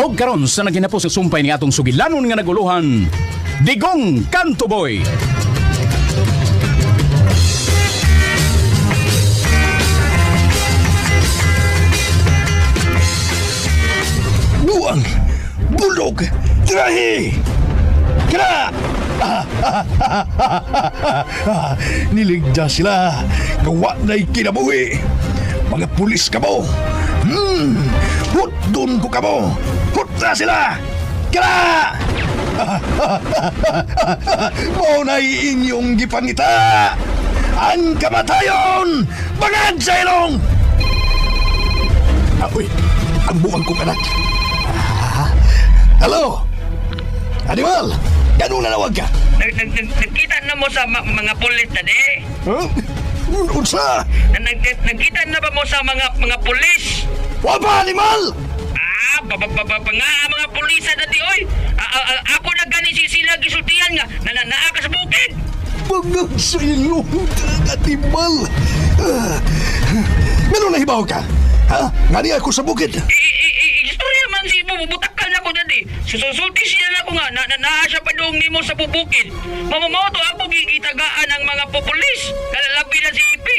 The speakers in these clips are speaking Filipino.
O karon sa naginapos sa sumpay ni atong sugilanon nga naguluhan, Digong Kanto Boy. Buang! Bulog! Tirahi! Kira! Niligtas sila. Gawa na'y kinabuhi. Mga pulis ka mo. Hutdon ko ka mo. Hutra sila! Kira! Mo na'y inyong gipangita. Ang kamatayon! Bangad sa ilong! Uy! Ang buwang kong anak. Hello? Animal, ganun na nawag ka. Nagkita na mo sa mga pulis na di? Huh? Unsa? Nagkita na ba mo sa mga pulis? Wapa, animal! Mga pulis na di, oy! Ako na gani sila gisultihan nga, naaka sa bukid! Mga silong animal! Ganun na hibaw ka? Ha? Nga niya ako sa bukid. Istorya man si bubutakal na ko dadi. Susulti siya na ko nga, naa siya pa doong nimo sa bubukid. Mamamaw to ako gigitagaan ang mga pupulis. Kalalabi na si Ipi.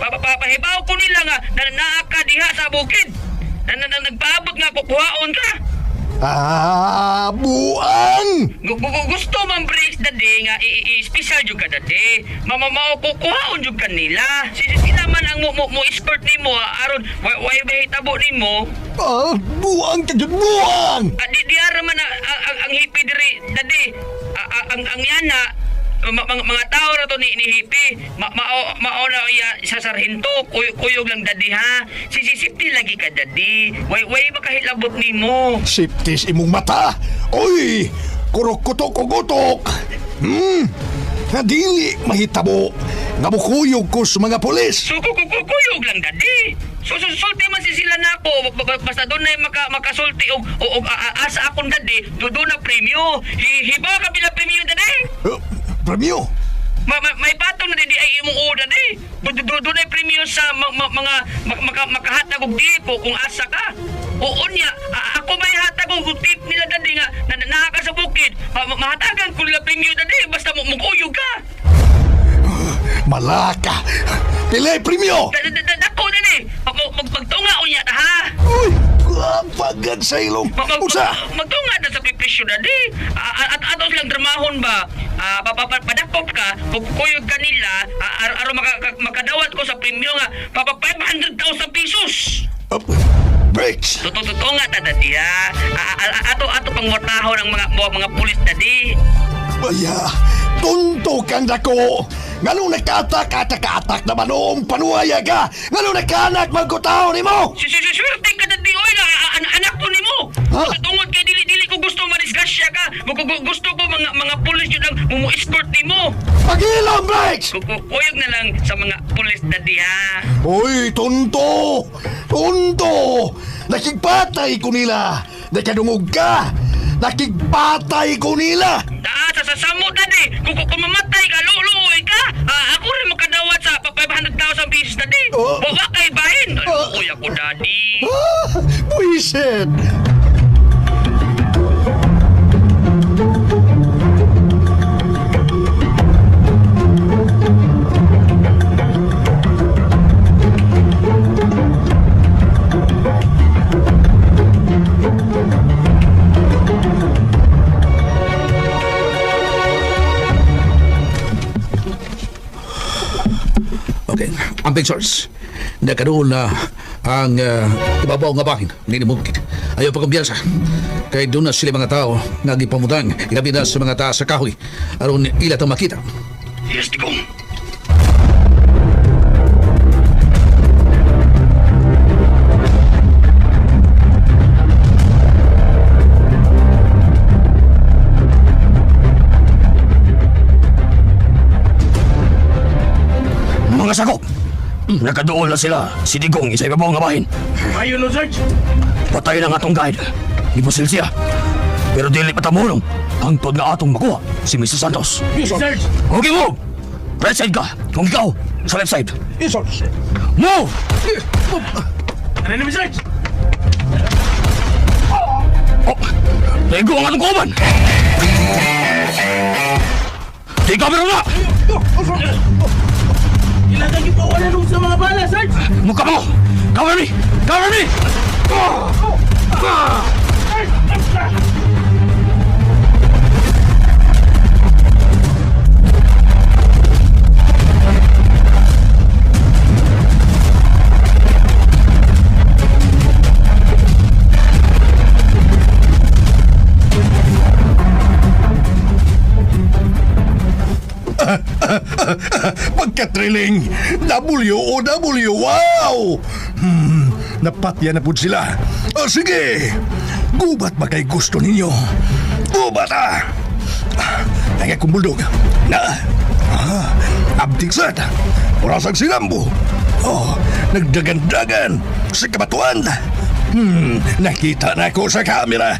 Papahibaw ko nila nga, naa ka diha sa bukid. Nagpaabot nga kukuhaon ka. Buang! Gusto man breaks dadi nga i-special jud ka dadi. Mamamaw kukuhaon jud kanila. Sila man ang mo escort nimo aron way bahitabo nimo. Buang ka dyan, buang! Di ara man ang hippie diri dadi. Ang yana mga tao na to ni hippie. Mao na iya sa sarhento kuyog lang dadi ha. Sisipti lagi ka dadi. Way makahilabot nimo. Siptis imong mata! Oy! Kurok-kutok o gutok! Nga dili mahitabo nga mukuyog ko sa mga polis! Kuyog lang dadi. Sulti man si sila nako basta doon na makasulti og asa akong dadi doon na premyo. Hiba ka bila premyo dadi. Premyo? May patong na didi ay imong uda di. Doon ay premyo sa mga makahatag og tipo kung asa ka. Oo niya, ako may hatag og tip nila dadi nga nakaka sa bukid. Mahatagan ko nila premyo dadi basta mukuyog ka. Malaka! Pilay premyo! Dako na ni. Magtunga unya ta ha. Uy! Pagad sa ilong! Usa! Magtunga na sa pipisyo na di. At atos lang dramahon ba? Padakop ka, kuyog ka nila, aron makadawat ko sa premyo nga, 500,000 pesos. Breaks! Totoo nga tadi ha. Ato pangmotahon ang mga pulis tadi. Baya, tunto kang dako! Ngano nagkaatak na manoong panuaya ka? Ngano nagkaanak magkutaw ni mo? Swerte ka dati, oy, anak ko ni mo. Tungod kay dili ko gusto madisgrasya ka. Gusto ko mga pulis yun ang escort ni mo. Pagilang, Breaks! Kuyog na lang sa mga pulis dati ha. Uy, tunto! Tunto! Nakigpatay ko nila! Nakadungog ka! Nakigpatay ko nila! Sa samot dati, kung mamatay ka, luluoy ka. Ako rin makadawat sa 500,000 pesos dati. Bawa kay bahin. Luluoy ako dati. Buisit! Ang pictures, nakaroon na ang ibabaw nga bahin ni Mungkit. Ayaw pa kumbiyansa. Kaya doon na sila mga tao nagipamudang ilabi na sa mga taas sa kahoy aron ilat ang makita. Yes, Digong. Mga sakop! Nakadool na sila. Si Digong, isa ibabaw nga bahin. Ayun no, Sarge. Patay na nga atong guide. Ibusil siya. Pero dili patamulong. Hangtod nga atong makuha si Mr. Santos. Yes, Sarge. Okay, move! Right side ka. Kung ikaw, sa left side. Yes, sir. Move! Ano naman, Sarge? Ligo ang atong kauban! Di ka meron na! Ilagay niyo po wala nung sa mga bala, Sarge! Mukha mo! Cover me! Cover me! Pagkatriling, W, wow! Napatya na po sila. O sige, gubat ba kay gusto ninyo? Gubat Kaya kong buldog. Abdiksat. Orasang silambo. Nagdagan-dagan sa kabatuan. Nakita na ko sa kamera.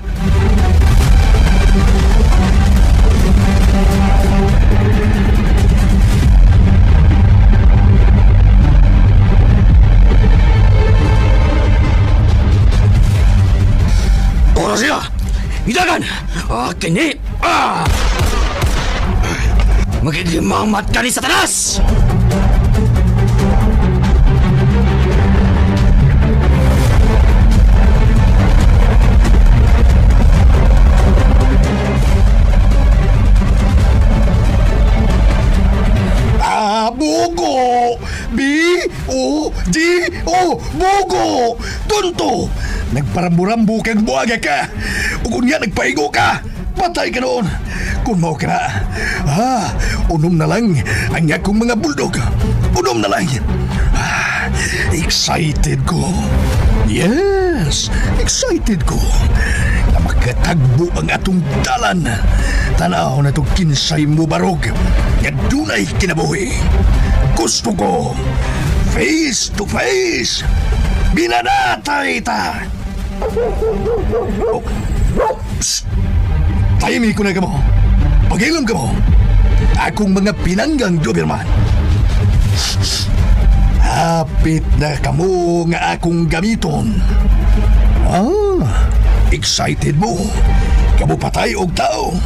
Oras sila! Hidagan! Kini! Magigimamat ka ni Satanas! Bugo! B-O-G-O! Bugo! Tunto! Nagparambu-rambu kang buhaga ka! Kung nga nagpaigo ka! Patay ka noon! Kung mau ka na! Unom na lang ang akong mga buldog! Unom na lang! Excited ko! Yes! Excited ko! Na makatagbo ang atong dalan! Tanaw na itong kinsay mo barog! Nga dunay kinabuhi! Gusto ko! Face to face! Binanatay ta! Psst! Tahimik ko na ka mo! Pag-ilom ka mo! Akong mga pinanggang Doberman! Hapit na kamo nga akong gamiton! Excited mo! Kamo patay og tao!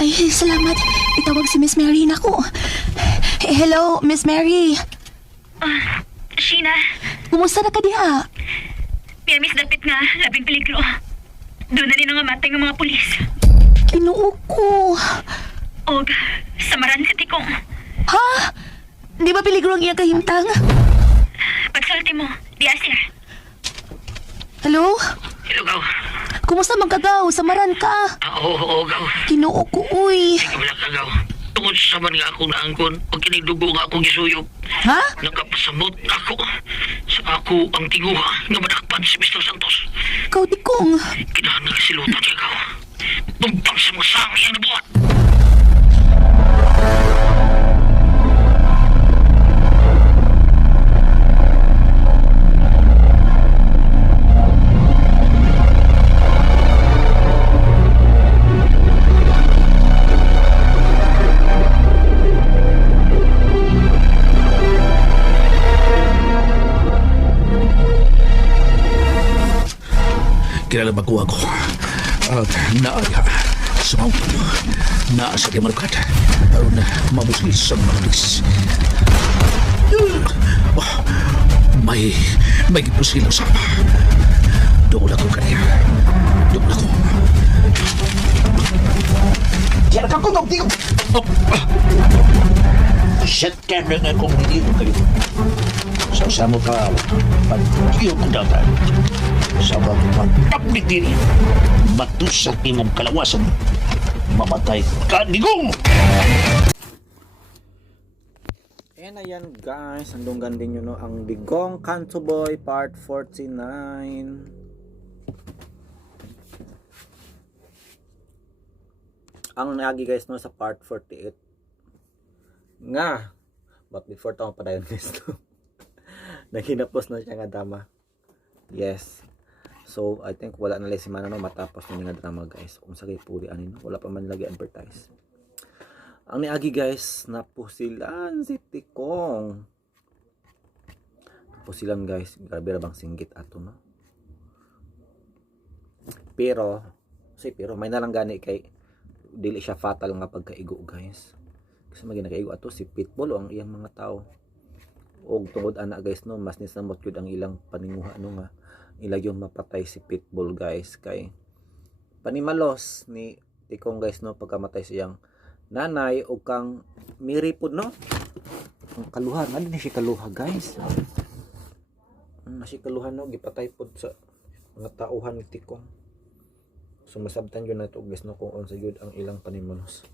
Ay, salamat. Itawag si Miss Mary na ko. Hello, Miss Mary. Sheena, Kumusta na ka diha? miss dapit nga, labing peligro. Doon na rin ang matay ng mga pulis. Kinuo ko. Og, samaran si Tikong. Ha? Di ba peligro ang iyang kahimtang? Pagsulti mo, diya siya. Hello? Hello, gaw. Kumusta magkagaw? Samaran ka. Oo, gaw. Kinuo ko, uy. Wala ka, gaw. Tungod sa saman nga akong naangkon, pag kinidugo nga akong gisuyog, Ha? nakapasamot ako sa ako ang tinguha nga madakpan si Mr. Santos. Ikaw, Tikong. Kinahan nga silutan siya, gaw. Tumpang sa mga sangi ang nabuhat. Kilala bago ako. At naaya sa mountain. Naasa di malukat. Aron na mabusis ang mga pulis. May gipusil sa apa. Doon ako kanya. Doon ako. Yan ka ko, Tigong! Shit ka na nga kung hindi mo kayo. Sa mo ka, pag-iyo ko dapat. Sa pag-public din, matusak imong kalawasan. Mamatay ka, Digong! And ayan guys, andunggan din nyo no, ang Digong Kanto Boy Part 49. Ang nagi guys no sa Part 48 nga. But before tayo pa tayo guys no. Naghinapos na siya nga drama. Yes. So, I think wala na lang si Manang matapos na nga drama guys. Kung sa kay puri anin, wala pa man lagi advertise. Ang niagi guys, napusilan si Tikong. Napusilan guys, grabe ra bang singgit ato no. Pero may nalang gani kay dili siya fatal nga pagkaigo guys. Kasi maginakaigo ato si Pitbull o ang iyang mga tao. Og tungod ana guys no, mas nisamot yun ang ilang paninguha no nga ilagyon mapatay si Pitbull guys kay panimalos ni Tikong guys no pagkamatay siyang nanay o kang miripod no. Ang kaluha nga din siya kaluha guys. Siya kaluhan no gipatay pod sa mga tauhan ni Tikong. Sumasabtan yun na ito guys no kung unsa yun ang ilang panimalos.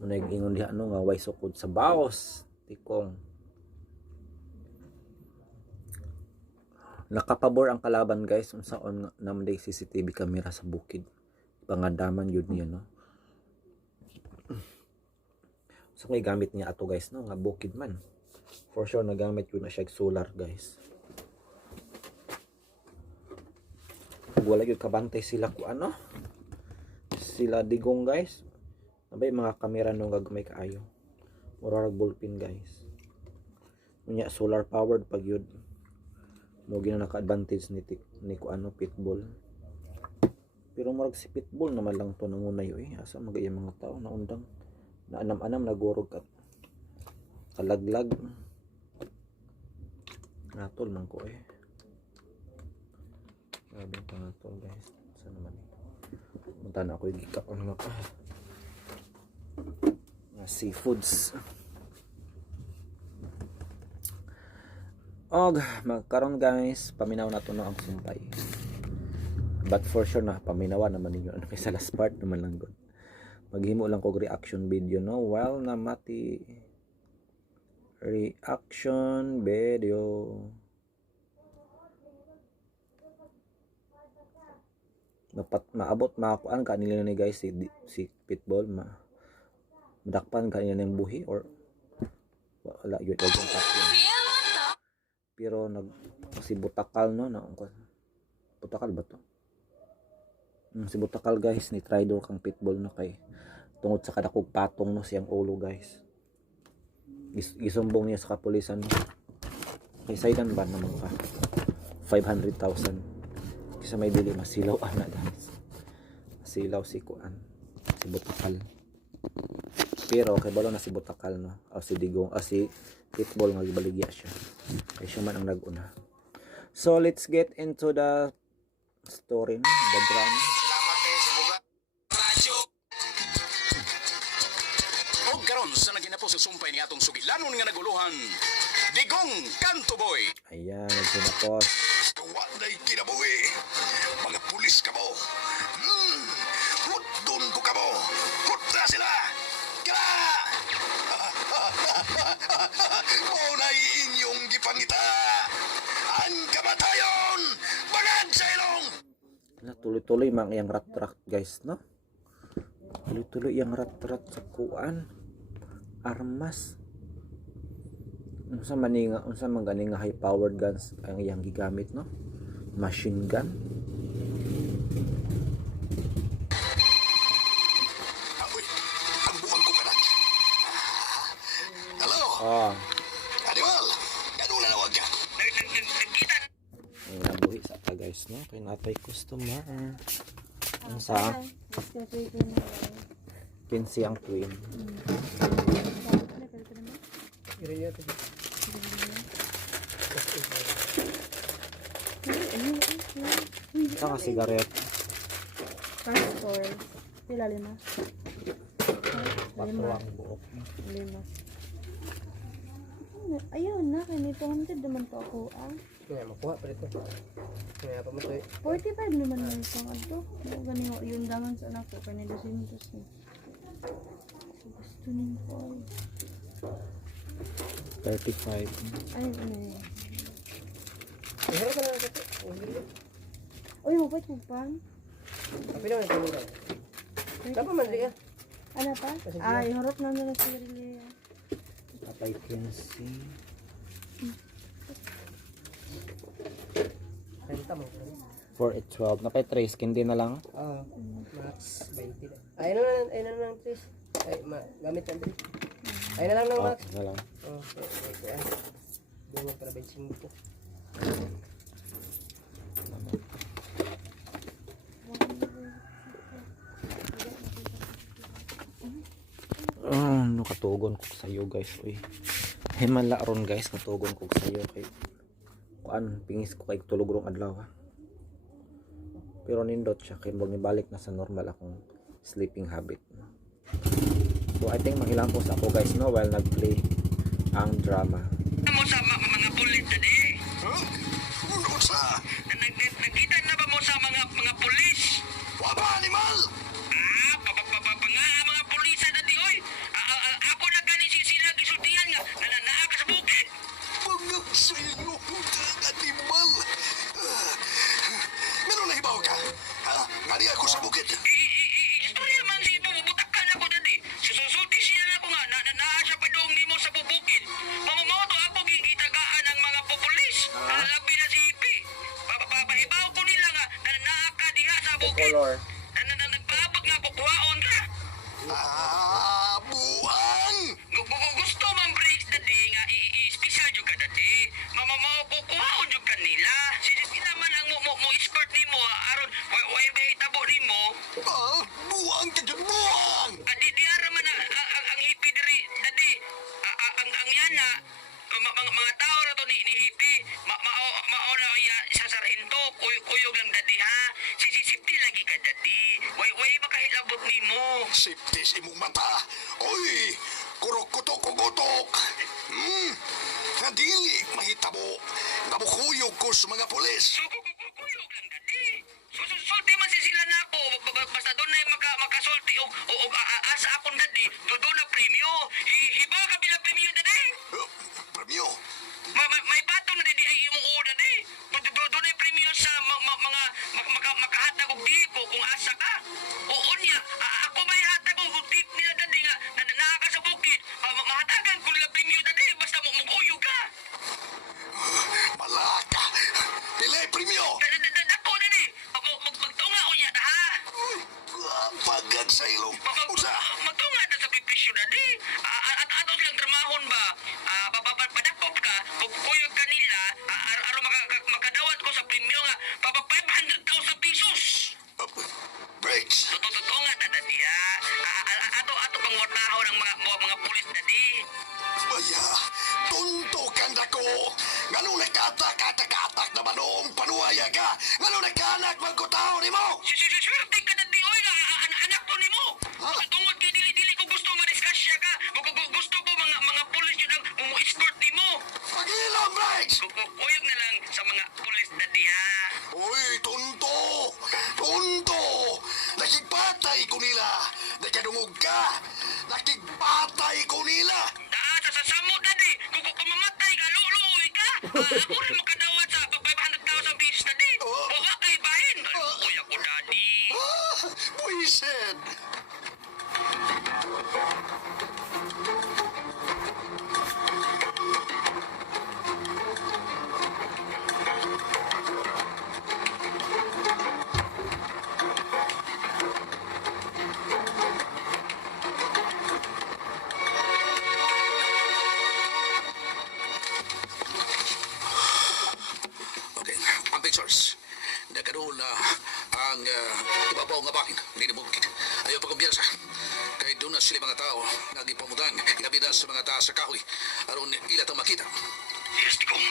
Muna ingon diha no nga way sukod sa baos Tikong. Nakapabor ang kalaban guys unsaon naman day CCTV camera sa bukid. Pangadaman yun niya no. So may gamit niya ato guys no nga bukid man. For sure nagamit yun na siya solar guys. Wala yun kabantay sila ko ano. Sila Digong guys. Nabay mga kamera no gagmay kaayo. Murag ballpin guys. Unya solar powered pag yun. Mo gina naka-advantage ni ko ano Pitbull. Pero murag si Pitbull naman lang to nangunay eh. Asa magay mga tao na undang na anam-anam nagurog at kalaglag. Natol man ko eh. Grabe pa natol guys. Saan naman eh. Punta na ako yung gikap ano pa. Seafoods. Og magkaroon guys, paminaw na to no ang sumpay. But for sure na paminawan naman ninyo ano kay sa last part naman lang gud. Maghimo lang kog reaction video no while na mati reaction video. Maabot makuan kanila ni guys si Pitbull madakpan kanila ng buhi or wala yun pero si Butakal no na Butakal ba to? Si Butakal guys ni Tridor kang Pitbull no kay tungod sa kadakog patong no siyang ulo guys. Gisumbong niya sa kapulisan no. Kay saydan ba naman ka 500,000 kasi may dili masilaw ana guys. Masilaw si kuan si Butakal. Pero kay balo na si Butakal no o si Digong si Pitbull nga gibaligya siya. Kay siya man ang nag-una. So let's get into the story no, the drama. Og karon sa naginapos sa sumpay ni atong sugilanon nga naguluhan, Digong Kantuboy. Ayan, nagsinapos. Tuwanay kinabuhi. Mga pulis ka mo. Hutdon ko ka mo. Hutra sila. Kila! Munay inyong gipangita. Ang kamatayon. Bangag sa ilong. Tuloy-tuloy mang yang rat-rat guys no. Tuloy-tuloy yang rat-rat sa kuan. Armas. Unsa man gani nga high powered guns ang iyang gigamit no? Machine gun. Amoy, ang buwang ko kanak. Hello? Animal, ganun na nawag ka. Nagkita. Ay nabuhi sa ta guys no. Kay natay customer. Ang sa 15 ang twin. Saka sigaret. Passport. Pila 5? Pato ang buok. 5. Ayun na, kaya 200 naman to ako Kaya makuha pa ito. Kaya pa mo ito 45 naman na itong ato. Ganyan yung daman sa anak ko, kaya 200 ni. Gusto nyo ko. 35. Ay, ano yun? Ihara ka na ito. Uy, mabait mo pang. Tapi naman ito mura. Dapat man liya. Ano pa? Ay, harap na nila si Rilea. Patay 15. Renta mo. 4 at 12. Napay trace, hindi na lang. Oo. Max 20 na. Ay na lang, Tris. Ay, gamit na, Tris. Ay na lang ng Max. Na lang. Oo, okay. Buwag para 25. No, katugon ko sa'yo guys. Uy. Himala ron guys, katugon ko sa'yo. Kay kuan, pingis ko kay tulog rong adlaw ha. Pero nindot siya, kay mong nibalik na sa normal akong sleeping habit. So I think manghilang po sa ako guys no, while nag-play ang drama. Mo sa mga pulis tadi. Huh? Ano sa? Nakita na ba mo sa mga pulis? Waba, animal! Mga pulis na di oy. Ako na gani sila gisultihan nga naa ka sa bukid. Mga sino animal! Meron na hibaw ka? Ha? Ngani ako sa bukid? Istorya man si bubutakan ako dati. Susulti siya na ako nga naa siya pa doong nimo sa bubukid. Mamamato ako gigitagaan ang mga pulis. Labi na si Ipi. Papahibaw ko nila nga naa ka diha sa bukid. Color. Nagpapag nga bukuhaon ka. Buang! Gusto man breaks dati nga i-special jud ka dati. Kukuhaon jud ka nila. Sila man ang mo escort nimo aron way bahitabo nimo. Buang ka dyan, buang! Di ara man ang hippy diri dati. Ang yana mga tao na to ni hippy. Mauna iya sa sarhento kuyog lang dati ha. Sisipti lagi ka dati. Way makahilabot nimo. Siptis imong mata. Oy! Kurok-kutok o gutok. Nga dili mahitabo. Nabukuyog ko sa mga pulis. Kuyog lang dati. Sulti man sila na ako. Basta doon na makasulti o asa akong dati. Doon na premyo. Hiba ka bila premyo dati. Premyo? May patong na didi ay imong oda di. Doon na premyo sa mga makahatag og tipo kung asa ka. Oo niya. Ako may hatag og tip nila dati nga naa ka sa bukid. Mahatagan ko nila premyo dati. Basta mukuyog ka. Malaka. Pilay premyo. Dako na ni. Magtunga o niya ha. Pagad sa ilong. Usa. Magtunga na sa pipisyo na di. At ato silang dramahon ba? Padakop ka, kuyog ka nila, aron makadawat ko sa premyo nga, 500,000 pesos. Breaks. Totoo nga dati ha. Ato pang wartahon ng mga pulis dati. Baya, tunto kang dako. Ngano nagkatak na manong panuaya ka? Ngano nagkanak magkutaw ni mo? Swerte ka dati, oy, anak ko ni mo. Tungod kay dili ko gusto mariskasya ka. Gusto ko mga pulis yun ang escort ni mo. Pagilang, Breaks! Kuyog na lang sa mga pulis dati ha. Uy, tunto! Tunto! Nakigpatay ko nila! Nakadungog ka! Nakigpatay ko nila! Sa samot dati, kung mamatay ka, luloy ka. Ako rin makadawat sa 500,000 pesos dati. O kay bahin. Uy ako dati. Buisit! Okay, ang pictures. Nagkaroon na ang ibabaw nga bakin. Hindi na bukid. Ayaw pa kumbiyansa. Kahit doon na sila mga tao nagipamudang ilabi na sa mga taas sa kahoy. Aron ilatang makita. Yes, Digong.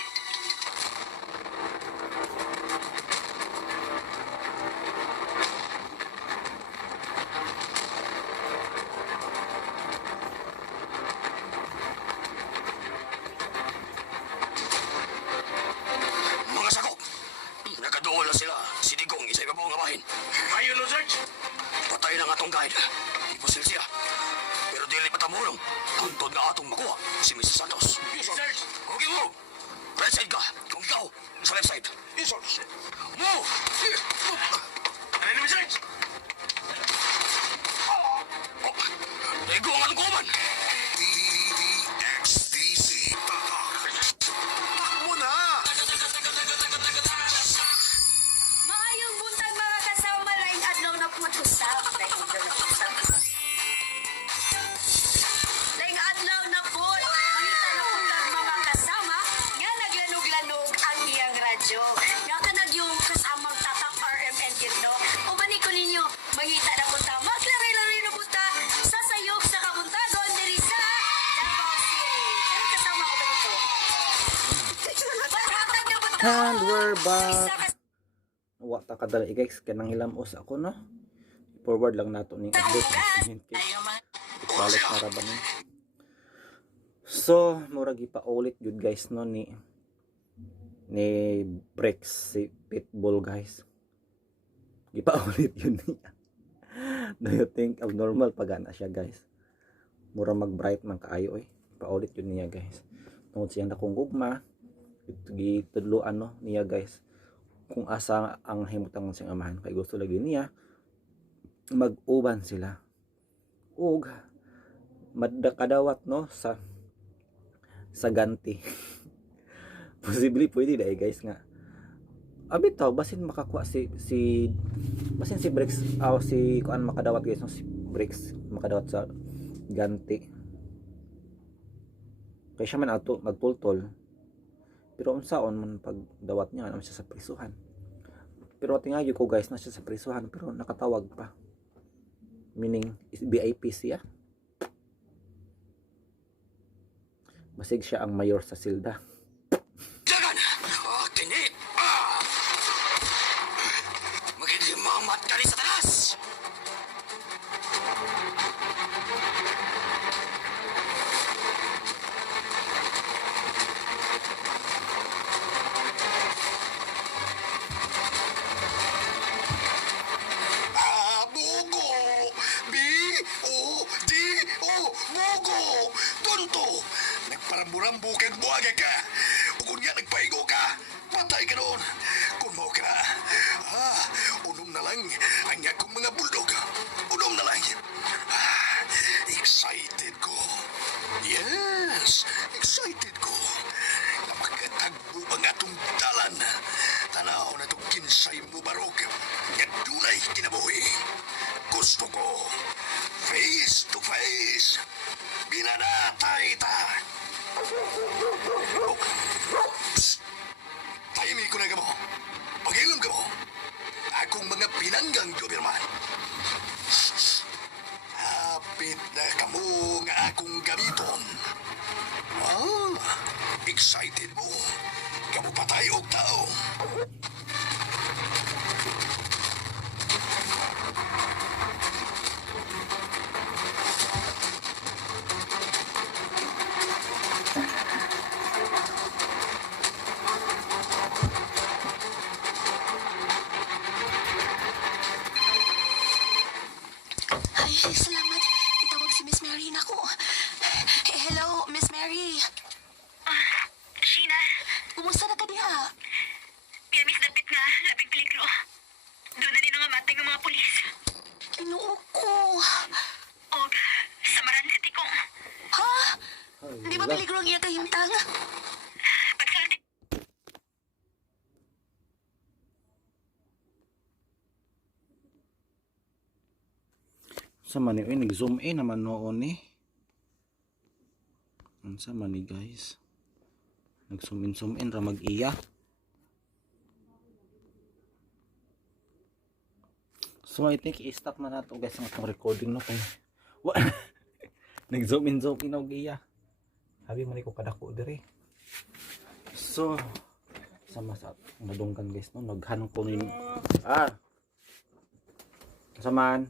Mga sakop! Nakaduol na sila. Si Digong, isa iba nga bahin. Ayun no, Sarge. Patay na nga atong guide. Ipusil siya. Pero dili patamulong. Tuntod nga atong makuha si Mrs. Santos. Yes, Sarge. Okay, move! Right side ka. Kung ikaw, sa left side. Isos! Move! Ano naman, Sarge? Oh, Digo ang atong kuman. DXDC. Takbo na! radyo. Nga ka na yung kasamang tatak RMN yun, no? O bani ko ninyo, mangita na punta, maglaray-laray na punta, sasayok sa kabuntagon, diri sa Davao City. Ano kasama ko ba dito? Barhatag na punta. And we're back. Wa ta kadali guys, kanang hilamos ako no. Forward lang nato ning update. Balik na ra ba ni? So, murag ipaulit jud guys no ni Brex si Pitbull guys. Gipaulit yun niya. Do you think abnormal pag ana siya guys? Mura mag-bright man kaayo eh. Paulit yun niya guys. Tungod siyang nakong gugma, gitudloan no niya guys. Kung asa ang himutang siyang amahan kay gusto lagi niya mag-uban sila. Ug madakadawat no sa ganti. Possibly pwede dai guys nga. Abi taw basin makakuha basin si Brex si kuan makadawat guys no si Brex makadawat sa ganti. Kaya siya man ato magtultol. Pero unsaon man pagdawat niya ano siya sa prisuhan. Pero tingayo ko guys na siya sa prisuhan pero nakatawag pa. Meaning VIP siya. Basig siya ang mayor sa Silda. Dagan! Tinit! Magiging mamat ka rin sa taas! Bugo! B-O-D-O! Bugo! Tonto! Nagparamburambu kag buhaga ka! Kung nga nagpaigo ka, patay ka doon! Kung mo ka na, unom na lang ang akong mga bulldog. Unom na lang! Excited ko. Yes! Excited ko. Na makatagbo ang atong dalan. Tanaw na itong kinsay mo barog. Nga dunay kinabuhi. Gusto ko. Face to face. Binanatay ta. Psst! Tahimik ko na ka mo. Pag-ilam ka mo. Akong mga pinanggang Doberman. Hapit na kamo nga akong gamiton. Excited mo. Kamu patay og tao. Ay, salamat. Itawag si Miss Mary na ko. Hello, Miss Mary. Sheena, Kumusta na ka diha? Miss dapit nga, labing peligro. Doon na din ang amatay ng mga pulis. Inuo ko. Og, samaran ka tikong. Ha? Di ba peligro ang iya kahimtang? Pagsalti. Sa man ni nag-zoom in naman noon ni. Unsa man ni guys? Nag-zoom in ra mag-iya. So I think i-stop na nato guys ang atong recording no kay. Nag-zoom in og iya. Habi man ko kadako dire. So sama sa nadunggan guys no naghanong ko nin samaan.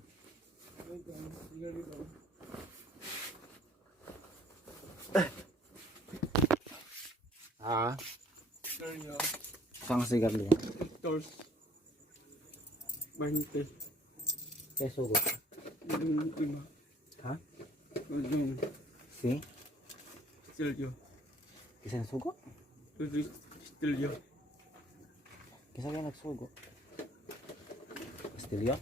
Sang sigarilyo. Victor's 20. Kaya sugot. Ha? Si? Stilyo. Kisang sugot? Stilyo. Kisa kaya nagsugot? Stilyo?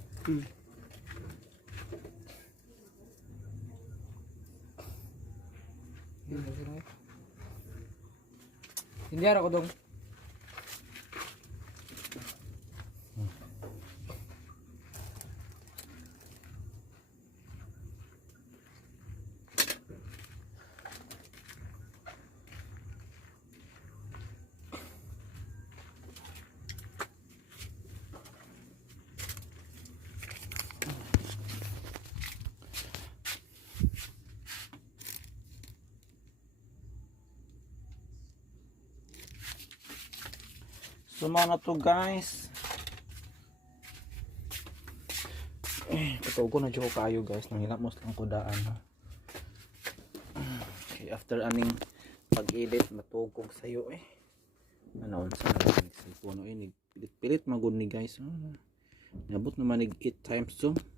Hindi ako dong. So mao na to guys. Patugo na jud ko kayo guys, nang hilamos lang ko daan. Okay, after aning pag-edit matugog sayo Ano unsa na lang cellphone pilit-pilit magud ni guys. Nabot naman ig 8 times 2.